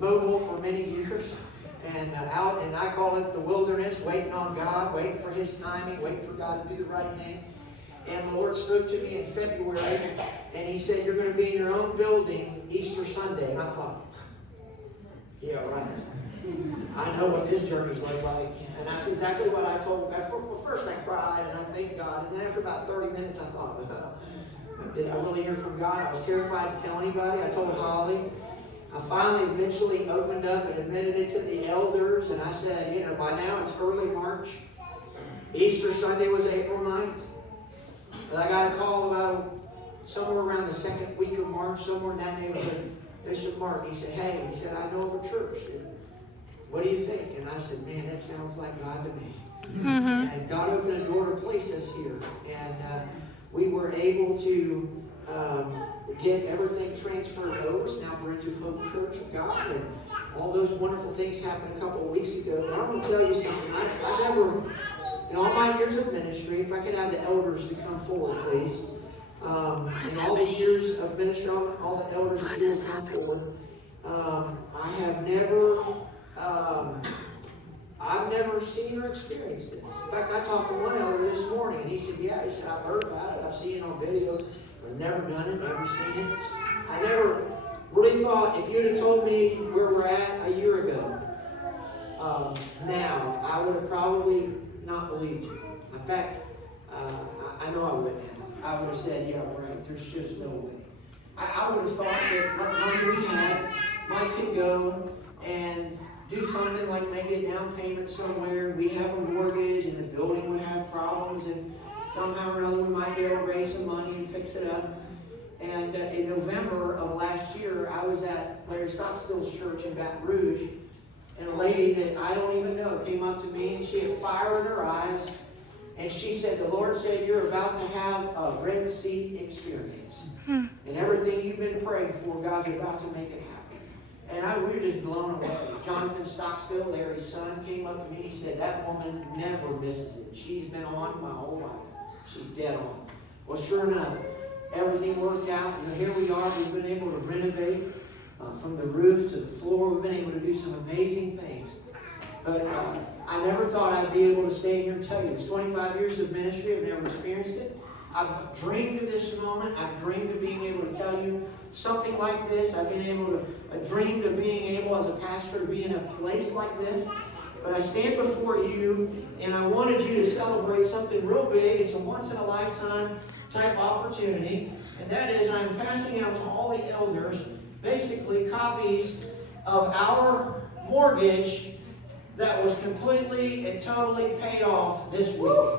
mobile for many years. And out, and I call it the wilderness, waiting on God, waiting for His timing, waiting for God to do the right thing. And the Lord spoke to me in February, and He said, you're going to be in your own building Easter Sunday. And I thought, yeah, right. I know what this journey's like. And that's exactly what I told. First I cried, and I thanked God. And then after about 30 minutes, I thought, well, did I really hear from God? I was terrified to tell anybody. I told Holly. I finally eventually opened up and admitted it to the elders. And I said, by now it's early March. Easter Sunday was April 9th. But I got a call about somewhere around the second week of March, somewhere in that neighborhood. Bishop Mark, he said, hey, I know of a church. What do you think? And I said, man, that sounds like God to me. Mm-hmm. And God opened a door to place us here. And we were able to get everything transferred over. It's now Bridge of Hope Church of God. And all those wonderful things happened a couple of weeks ago. But I'm going to tell you something. I never, in all my years of ministry, if I could have the elders to come forward, please. In all the years of ministry, all the elders to come forward. I have never... I've never seen or experienced this. In fact, I talked to one elder this morning, and he said, yeah, I've heard about it. I've seen it on video, but I've never done it, never seen it. I never really thought, if you'd have told me where we're at a year ago, now, I would have probably not believed you. In fact, I know I wouldn't have. I would have said, yeah, right, there's just no way. I would have thought that what money we had, Mike could go and do something like maybe a down payment somewhere. We'd have a mortgage and the building would have problems, and somehow or other we might be able to raise some money and fix it up. And in November of last year, I was at Larry Stockstill's church in Baton Rouge, and a lady that I don't even know came up to me, and she had fire in her eyes, and she said, the Lord said you're about to have a Red Sea experience. And everything you've been praying for, God's about to make it happen. And we were just blown away. Jonathan Stockstill, Larry's son, came up to me and he said, that woman never misses it. She's been on my whole life. She's dead on. Well, sure enough, everything worked out. And here we are. We've been able to renovate from the roof to the floor. We've been able to do some amazing things. But I never thought I'd be able to stay here and tell you. It's 25 years of ministry. I've never experienced it. I've dreamed of this moment. I've dreamed of being able to tell you something like this. I've been able to, I dreamed of being able as a pastor to be in a place like this. But I stand before you and I wanted you to celebrate something real big. It's a once in a lifetime type opportunity. And that is I'm passing out to all the elders basically copies of our mortgage that was completely and totally paid off this week.